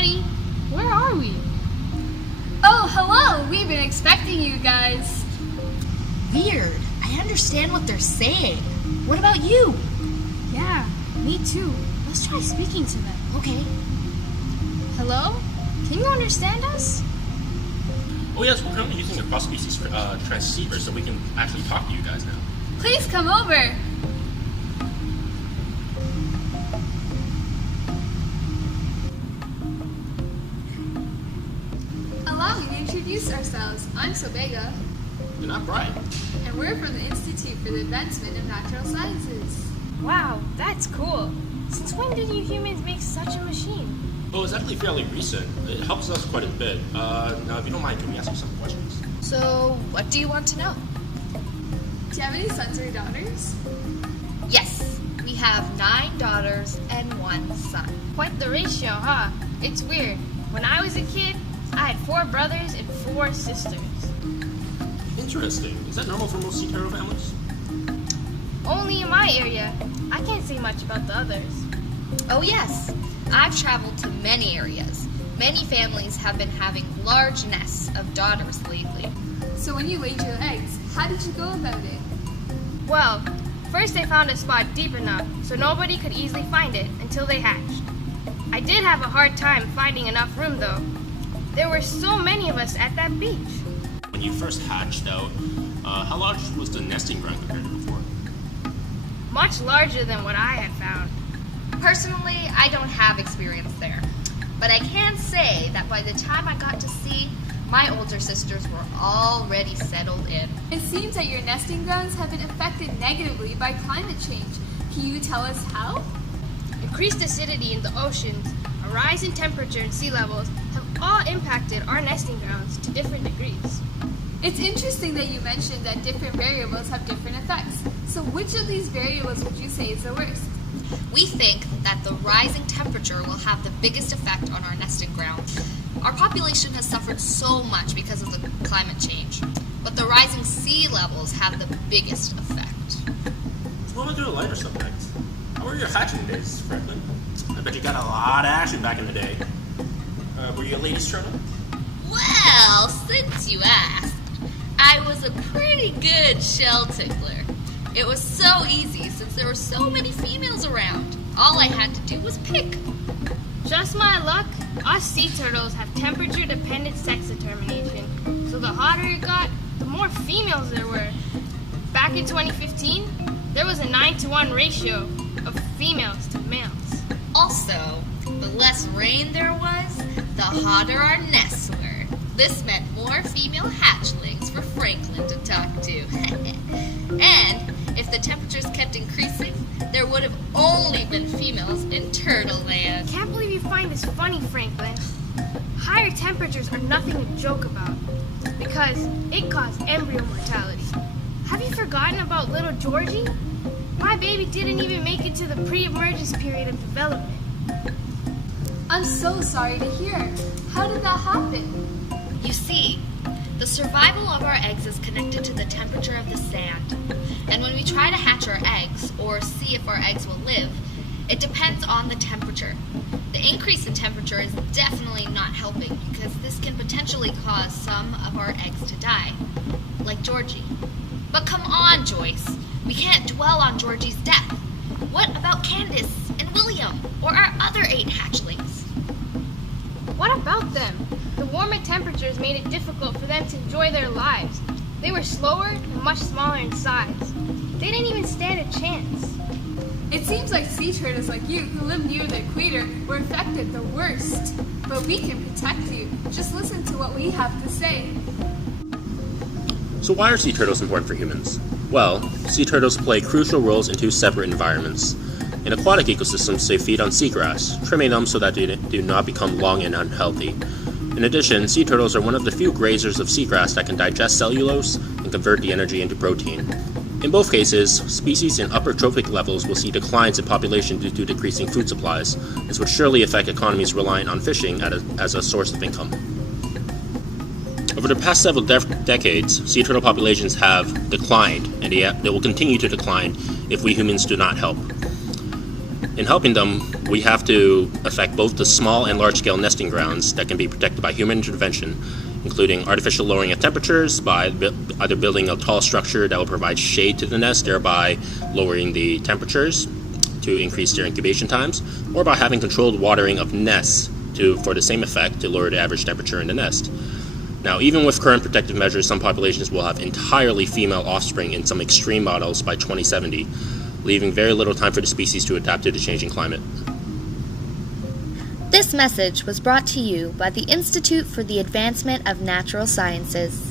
Honey, where are we? Oh, hello! We've been expecting you guys. Weird. I understand what they're saying. What about you? Yeah, me too. Let's try speaking to them. Okay. Hello? Can you understand us? Oh yes, we're currently using a cross-species transceiver, so we can actually talk to you guys now. Please come over. Allow me to introduce ourselves. I'm Sobiga. And I'm Brian. And we're from the Institute for the Advancement of Natural Sciences. Wow, that's cool. Since when did you humans make such a machine? Oh, it's actually fairly recent. It helps us quite a bit. Now, if you don't mind, can we ask you some questions? So, what do you want to know? Do you have any sons or daughters? Yes, we have 9 daughters and 1 son. Quite the ratio, huh? It's weird. When I was a kid, I had 4 brothers and 4 sisters. Interesting. Is that normal for most sea turtle families? Only in my area. I can't say much about the others. Oh yes, I've traveled to many areas. Many families have been having large nests of daughters lately. So when you laid your eggs, how did you go about it? Well, first they found a spot deep enough so nobody could easily find it until they hatched. I did have a hard time finding enough room though. There were so many of us at that beach. When you first hatched out, how large was the nesting ground compared to before? Much larger than what I had found. Personally, I don't have experience there. But I can say that by the time I got to sea, my older sisters were already settled in. It seems that your nesting grounds have been affected negatively by climate change. Can you tell us how? Increased acidity in the oceans, a rise in temperature and sea levels have all impacted our nesting grounds to different degrees. It's interesting that you mentioned that different variables have different effects. So which of these variables would you say is the worst? We think that the rising temperature will have the biggest effect on our nesting grounds. Our population has suffered so much because of the climate change, but the rising sea levels have the biggest effect. So what about the lighter subjects? How were your hatching days, Franklin? I bet you got a lot of action back in the day. Were you a ladies' turtle? Well, since you asked, I was a pretty good shell tickler. It was so easy since there were so many females around. All I had to do was pick. Just my luck, us sea turtles have temperature-dependent sex determination. So the hotter it got, the more females there were. Back in 2015, there was a 9-to-1 ratio of females to males. Also, the less rain there was, the hotter our nests were. This meant more female hatchlings for Franklin to talk to. And if the temperatures kept increasing, there would have only been females in Turtle Land. Can't believe you find this funny, Franklin. Higher temperatures are nothing to joke about because it caused embryo mortality. Have you forgotten about little Georgie? My baby didn't even make it to the pre-emergence period of development. I'm so sorry to hear. How did that happen? You see, the survival of our eggs is connected to the temperature of the sand. And when we try to hatch our eggs, or see if our eggs will live, it depends on the temperature. The increase in temperature is definitely not helping because this can potentially cause some of our eggs to die, like Georgie. But come on, Joyce. We can't dwell on Georgie's death. What about Candace and William, or our other 8 hatchlings? What about them? The warmer temperatures made it difficult for them to enjoy their lives. They were slower and much smaller in size. They didn't even stand a chance. It seems like sea turtles like you who live near the equator were affected the worst. But we can protect you. Just listen to what we have to say. So why are sea turtles important for humans? Well, sea turtles play crucial roles in 2 separate environments. In aquatic ecosystems, they feed on seagrass, trimming them so that they do not become long and unhealthy. In addition, sea turtles are one of the few grazers of seagrass that can digest cellulose and convert the energy into protein. In both cases, species in upper trophic levels will see declines in population due to decreasing food supplies. This would surely affect economies reliant on fishing as a source of income. Over the past several decades, sea turtle populations have declined, and they will continue to decline if we humans do not help. In helping them, we have to affect both the small and large-scale nesting grounds that can be protected by human intervention, including artificial lowering of temperatures by either building a tall structure that will provide shade to the nest, thereby lowering the temperatures to increase their incubation times, or by having controlled watering of nests for the same effect to lower the average temperature in the nest. Now, even with current protective measures, some populations will have entirely female offspring in some extreme models by 2070, leaving very little time for the species to adapt to the changing climate. This message was brought to you by the Institute for the Advancement of Natural Sciences.